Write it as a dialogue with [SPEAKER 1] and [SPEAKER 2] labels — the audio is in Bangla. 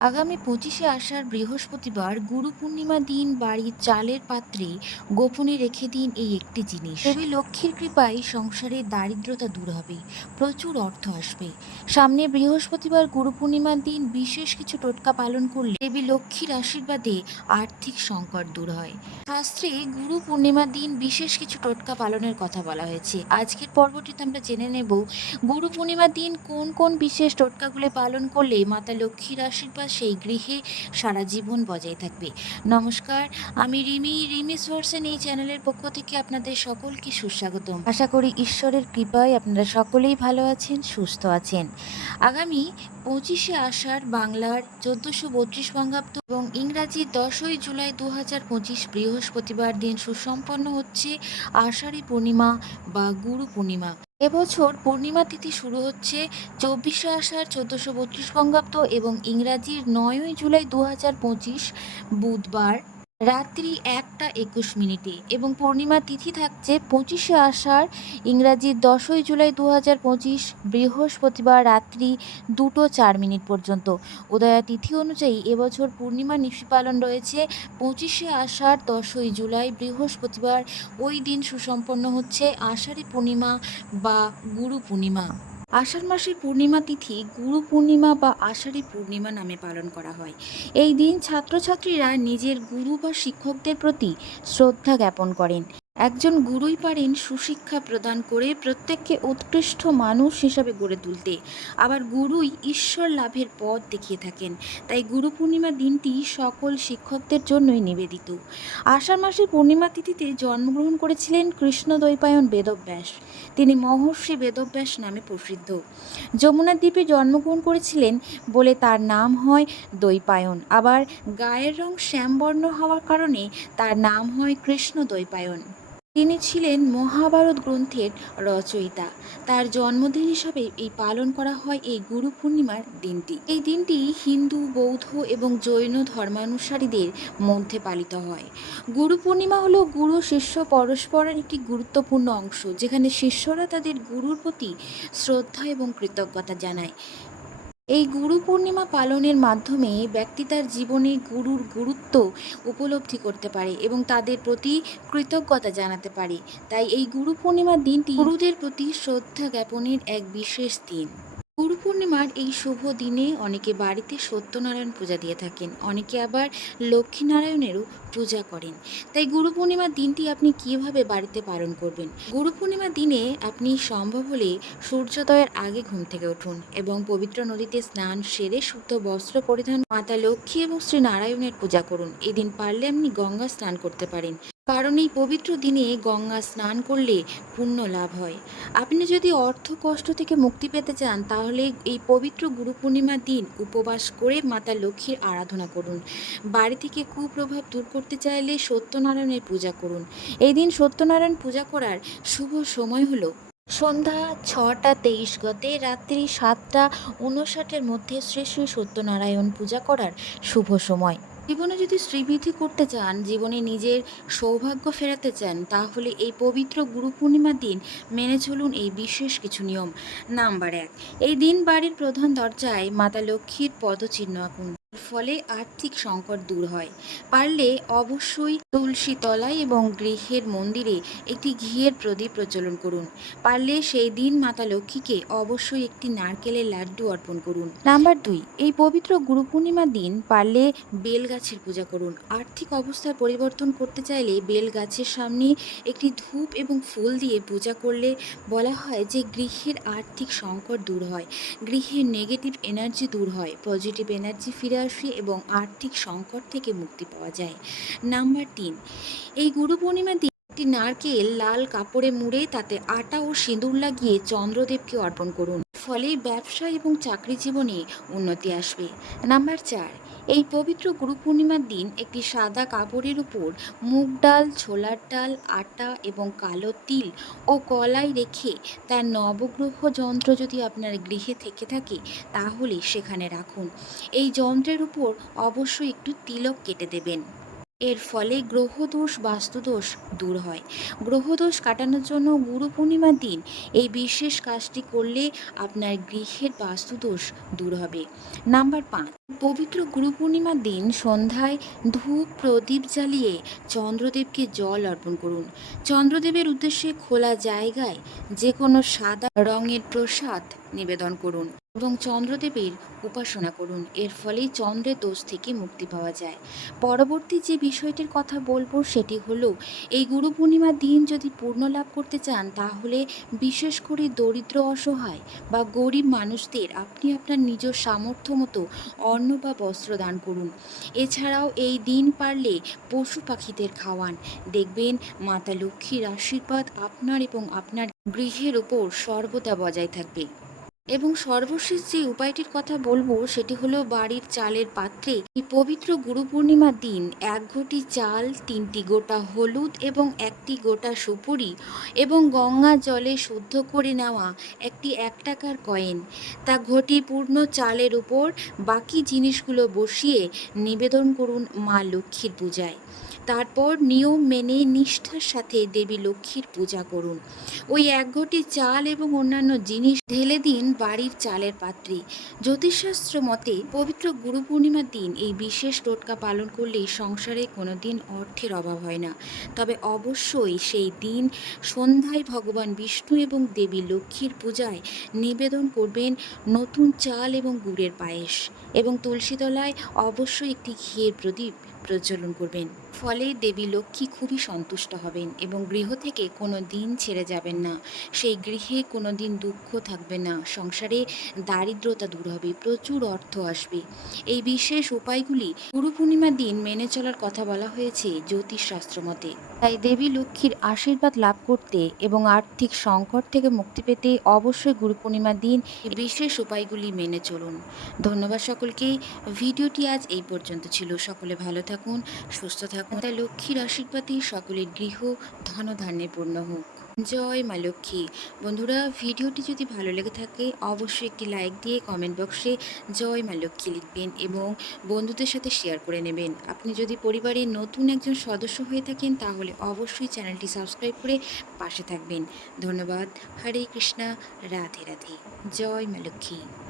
[SPEAKER 1] আগামী পঁচিশে আষাঢ় বৃহস্পতিবার গুরু পূর্ণিমা দিন বাড়ির চালের পাত্রে গোপনে রেখে দিন এই একটি জিনিস। দেবী লক্ষ্মীর কৃপায় সংসারে দারিদ্রতা দূর হবে, প্রচুর অর্থ আসবে। সামনে বৃহস্পতিবার গুরু পূর্ণিমার দিন, বিশেষ কিছু টোটকা পালন করলে দেবী লক্ষ্মীর আশীর্বাদে আর্থিক সংকট দূর হয়। শাস্ত্রে গুরু পূর্ণিমার দিন, বিশেষ কিছু টোটকা পালনের কথা বলা হয়েছে। আজকের পর্বটিতে আমরা জেনে নেব, গুরু পূর্ণিমার দিন কোন কোন বিশেষ টোটকাগুলি পালন করলে মাতা লক্ষ্মীর আশীর্বাদ সেই গৃহে সারা জীবন বজায় থাকবে। নমস্কার, আমি রিমি রিমিস ভার্সেন এই চ্যানেলের পক্ষ থেকে আপনাদের সকলকে সুস্বাগতম। আশা করি ঈশ্বরের কৃপায় আপনারা সকলেই ভালো আছেন, সুস্থ আছেন। আগামী পঁচিশে আষাঢ় বাংলার চোদ্দোশো বত্রিশ বঙ্গাব্দ এবং ইংরাজি দশই জুলাই দু হাজার পঁচিশ বৃহস্পতিবার দিন সুসম্পন্ন হচ্ছে আষাঢ়ী পূর্ণিমা বা গুরু পূর্ণিমা। এবছর পূর্ণিমা তিথি শুরু হচ্ছে চব্বিশে আষাঢ়, চোদ্দোশো বত্রিশ বঙ্গাব্দ এবং ইংরাজির নয়ই জুলাই দু হাজার পঁচিশ বুধবার। রাত্রি একটা একুশ মিনিটে এবং পূর্ণিমা তিথি থাকছে পঁচিশে আষাঢ়, ইংরাজি দশই জুলাই দু হাজার পঁচিশ, বৃহস্পতিবার রাত্রি দুটো চার মিনিট পর্যন্ত। উদয়া তিথি অনুযায়ী এবছর পূর্ণিমা নিশি পালন রয়েছে পঁচিশে আষাঢ়, দশই জুলাই, বৃহস্পতিবার। ওই দিন সুসম্পন্ন হচ্ছে আষাঢ়ী পূর্ণিমা বা গুরু পূর্ণিমা। আষাঢ় মাসের পূর্ণিমা তিথি গুরু পূর্ণিমা বা আষাঢ়ী পূর্ণিমা নামে পালন করা হয়। এই দিন ছাত্রছাত্রীরা নিজের গুরু বা শিক্ষকদের প্রতি শ্রদ্ধা জ্ঞাপন করেন। একজন গুরুই পারেন সুশিক্ষা প্রদান করে প্রত্যেককে উৎকৃষ্ট মানুষ হিসাবে গড়ে তুলতে। আবার গুরুই ঈশ্বর লাভের পথ দেখিয়ে থাকেন। তাই গুরু পূর্ণিমা দিনটি সকল শিক্ষকদের জন্যই নিবেদিত। আষাঢ় মাসের পূর্ণিমা তিথিতে জন্মগ্রহণ করেছিলেন কৃষ্ণ দ্বৈপায়ন বেদব্যাস। তিনি মহর্ষি বেদব্যাস নামে প্রসিদ্ধ। যমুনা দ্বীপে জন্মগ্রহণ করেছিলেন বলে তার নাম হয় দ্বৈপায়ন। আবার গায়ের রং শ্যামবর্ণ হওয়ার কারণে তার নাম হয় কৃষ্ণ দ্বৈপায়ন। তিনি ছিলেন মহাভারত গ্রন্থের রচয়িতা। তার জন্মদিন হিসাবে এই পালন করা হয় এই গুরু পূর্ণিমার দিনটি। এই দিনটি হিন্দু, বৌদ্ধ এবং জৈন ধর্মানুসারীদের মধ্যে পালিত হয়। গুরু পূর্ণিমা হলো গুরু শিষ্য পরস্পরের একটি গুরুত্বপূর্ণ অংশ, যেখানে শিষ্যরা তাদের গুরুর প্রতি শ্রদ্ধা এবং কৃতজ্ঞতা জানায়। এই গুরু পূর্ণিমা পালনের মাধ্যমে ব্যক্তি তার জীবনে গুরুর গুরুত্ব উপলব্ধি করতে পারে এবং তাদের প্রতি কৃতজ্ঞতা জানাতে পারে। তাই এই গুরু পূর্ণিমার দিনটি গুরুদের প্রতি শ্রদ্ধা জ্ঞাপনের এক বিশেষ দিন। পূর্ণিমার এই শুভ দিনে অনেকে বাড়িতে সত্যনারায়ণ পূজা দিয়ে থাকেন, অনেকে আবার লক্ষ্মীনারায়ণেরও পূজা করেন। তাই গুরু পূর্ণিমার দিনটি আপনি কীভাবে বাড়িতে পালন করবেন? গুরু পূর্ণিমার দিনে আপনি সম্ভব হলে সূর্যোদয়ের আগে ঘুম থেকে উঠুন এবং পবিত্র নদীতে স্নান সেরে শুদ্ধ বস্ত্র পরিধান, মাতা লক্ষ্মী এবং শ্রী নারায়ণের পূজা করুন। এদিন পারলে আপনি গঙ্গা স্নান করতে পারেন। কারণ এই পবিত্র দিনে গঙ্গা স্নান করলে পুণ্য লাভ হয়। আপনি যদি অর্থ কষ্ট থেকে মুক্তি পেতে চান, তাহলে এই পবিত্র গুরু পূর্ণিমার দিন উপবাস করে মাতা লক্ষ্মীর আরাধনা করুন। বাড়ি থেকে কুপ্রভাব দূর করতে চাইলে সত্যনারায়ণের পূজা করুন। এই দিন সত্যনারায়ণ পূজা করার শুভ সময় হলো সন্ধ্যা ছটা তেইশ গতে রাত্রি সাতটা উনষাটের মধ্যে শ্রী শ্রী সত্যনারায়ণ পূজা করার শুভ সময়। জীবনে যদি শ্রীবৃদ্ধি করতে চান, জীবনে নিজের সৌভাগ্য ফেরাতে চান, তাহলে এই পবিত্র গুরু পূর্ণিমার দিন মেনে চলুন এই বিশেষ কিছু নিয়ম। নাম্বার এক, এই দিন বাড়ির প্রধান দরজায় মাতা লক্ষ্মীর পদচিহ্ন আঁকুন। ফলে আর্থিক সংকট দূর হয়। পারলে অবশ্যই তুলসী তলায় এবং গৃহের মন্দিরে একটি ঘিয়ের প্রদীপ প্রচলন করুন। পারলে সেই দিন মাতা লক্ষ্মীকে অবশ্যই একটি নারকেলের লাড্ডু অর্পণ করুন। নাম্বার দুই, এই পবিত্র গুরু পূর্ণিমার দিন পারলে বেল গাছের পূজা করুন। আর্থিক অবস্থার পরিবর্তন করতে চাইলে বেল গাছের সামনে একটি ধূপ এবং ফুল দিয়ে পূজা করলে বলা হয় যে গৃহের আর্থিক সংকট দূর হয়। গৃহের নেগেটিভ এনার্জি দূর হয়। পজিটিভ এনার্জি ফিরে আসে এবং আর্থিক সংকট থেকে মুক্তি পাওয়া যায়। নাম্বার তিন, এই গুরু পূর্ণিমা দিন একটি নারকেল লাল কাপড়ে মুড়ে তাতে আটা ও সিঁদুর লাগিয়ে চন্দ্রদেবকে অর্পণ করুন। ফলে ব্যবসা এবং চাকরি জীবনে উন্নতি আসবে। নাম্বার চার, এই পবিত্র গুরু পূর্ণিমার দিন একটি সাদা কাপড়ের উপর মুগ ডাল, ছোলার ডাল, আটা এবং কালো তিল ও কলাই রেখে তার নবগ্রহ যন্ত্র যদি আপনার গৃহে থেকে থাকে, তাহলে সেখানে রাখুন। এই যন্ত্রের উপর অবশ্যই একটু তিলক কেটে দেবেন। এর ফলে গ্রহদোষ, বাস্তুদোষ দূর হয়। গ্রহদোষ কাটানোর জন্য গুরু পূর্ণিমার দিন। এই বিশেষ কাজটি করলে আপনার গৃহের বাস্তুদোষ দূর হবে। নাম্বার পাঁচ। পবিত্র গুরু পূর্ণিমার দিন সন্ধ্যায় ধূপ প্রদীপ জ্বালিয়ে চন্দ্রদেবকে জল অর্পণ করুন। চন্দ্রদেবের উদ্দেশ্যে খোলা জায়গায় যে কোনো সাদা রঙের প্রসাদ নিবেদন করুন। এবং চন্দ্রদেবের উপাসনা করুন। এর ফলে চন্দ্রের দোষ থেকে মুক্তি পাওয়া যায়। পরবর্তী যে বিষয়টির কথা বলব সেটি হলো, এই গুরু পূর্ণিমার দিন যদি পূর্ণ লাভ করতে চান, তাহলে বিশেষ করে দরিদ্র অসহায় বা গরিব মানুষদের আপনি আপনার নিজ সামর্থ্য মতো অন্ন বা বস্ত্র দান করুন। এছাড়াও এই দিন পারলে পশু পাখিদের খাওয়ান। দেখবেন মাতা লক্ষ্মীর আশীর্বাদ আপনার এবং আপনার গৃহের ওপর সর্বদা বজায় থাকবে। এবং সর্বশেষ যে উপায়টির কথা বলব, সেটি হলো বাড়ির চালের পাত্রে এই পবিত্র গুরু পূর্ণিমার দিন এক ঘটি চাল, তিনটি গোটা হলুদ এবং একটি গোটা সুপুরি এবং গঙ্গা জলে শুদ্ধ করে নেওয়া একটি এক টাকার কয়েন। তা ঘটি পূর্ণ চালের উপর বাকি জিনিসগুলো বসিয়ে নিবেদন করুন মা লক্ষ্মীর পূজায়। তারপর নিয়ম মেনে নিষ্ঠার সাথে দেবী লক্ষ্মীর পূজা করুন। ওই এক ঘটি চাল এবং অন্যান্য জিনিস ঢেলে দিন বাড়ির চালের পাত্রে। জ্যোতিষশাস্ত্র মতে পবিত্র গুরু পূর্ণিমার দিন এই বিশেষ টোটকা পালন করলে সংসারে কোনো দিন অর্থের অভাব হয় না। তবে অবশ্যই সেই দিন সন্ধ্যায় ভগবান বিষ্ণু এবং দেবী লক্ষ্মীর পূজায় নিবেদন করবেন নতুন চাল এবং গুড়ের পায়েস এবং তুলসীতলায় অবশ্যই একটি ঘিয়ের প্রদীপ প্রজ্বলন করবেন। ফলে দেবী লক্ষ্মী খুবই সন্তুষ্ট হবেন এবং গৃহ থেকে কোনো দিন ছেড়ে যাবেন না। সেই গৃহে কোনো দিন দুঃখ থাকবে না। সংসারে দারিদ্রতা দূর হবে, প্রচুর অর্থ আসবে। এই বিশেষ উপায়গুলি গুরু পূর্ণিমার দিন মেনে চলার কথা বলা হয়েছে জ্যোতিষশাস্ত্র মতে। তাই দেবী লক্ষ্মীর আশীর্বাদ লাভ করতে এবং আর্থিক সংকট থেকে মুক্তি পেতে অবশ্যই গুরু পূর্ণিমার দিন বিশেষ উপায়গুলি মেনে চলুন। ধন্যবাদ সকলকে। ভিডিওটি আজ এই পর্যন্ত ছিল। সকলে ভালো থাকুন, সুস্থ থাকুন। তাই লক্ষ্মীর আশীর্বাদে সকলের গৃহ ধনধান্যে পূর্ণ হোক। জয় মা লক্ষ্মী। বন্ধুরা, ভিডিওটি যদি ভালো লেগে থাকে, অবশ্যই একটি লাইক দিয়ে কমেন্ট বক্সে জয় মা লক্ষ্মী লিখবেন এবং বন্ধুদের সাথে শেয়ার করে নেবেন। আপনি যদি পরিবারের নতুন একজন সদস্য হয়ে থাকেন, তাহলে অবশ্যই চ্যানেলটি সাবস্ক্রাইব করে পাশে থাকবেন। ধন্যবাদ। হরে কৃষ্ণা। রাধে রাধে। জয় মা লক্ষ্মী।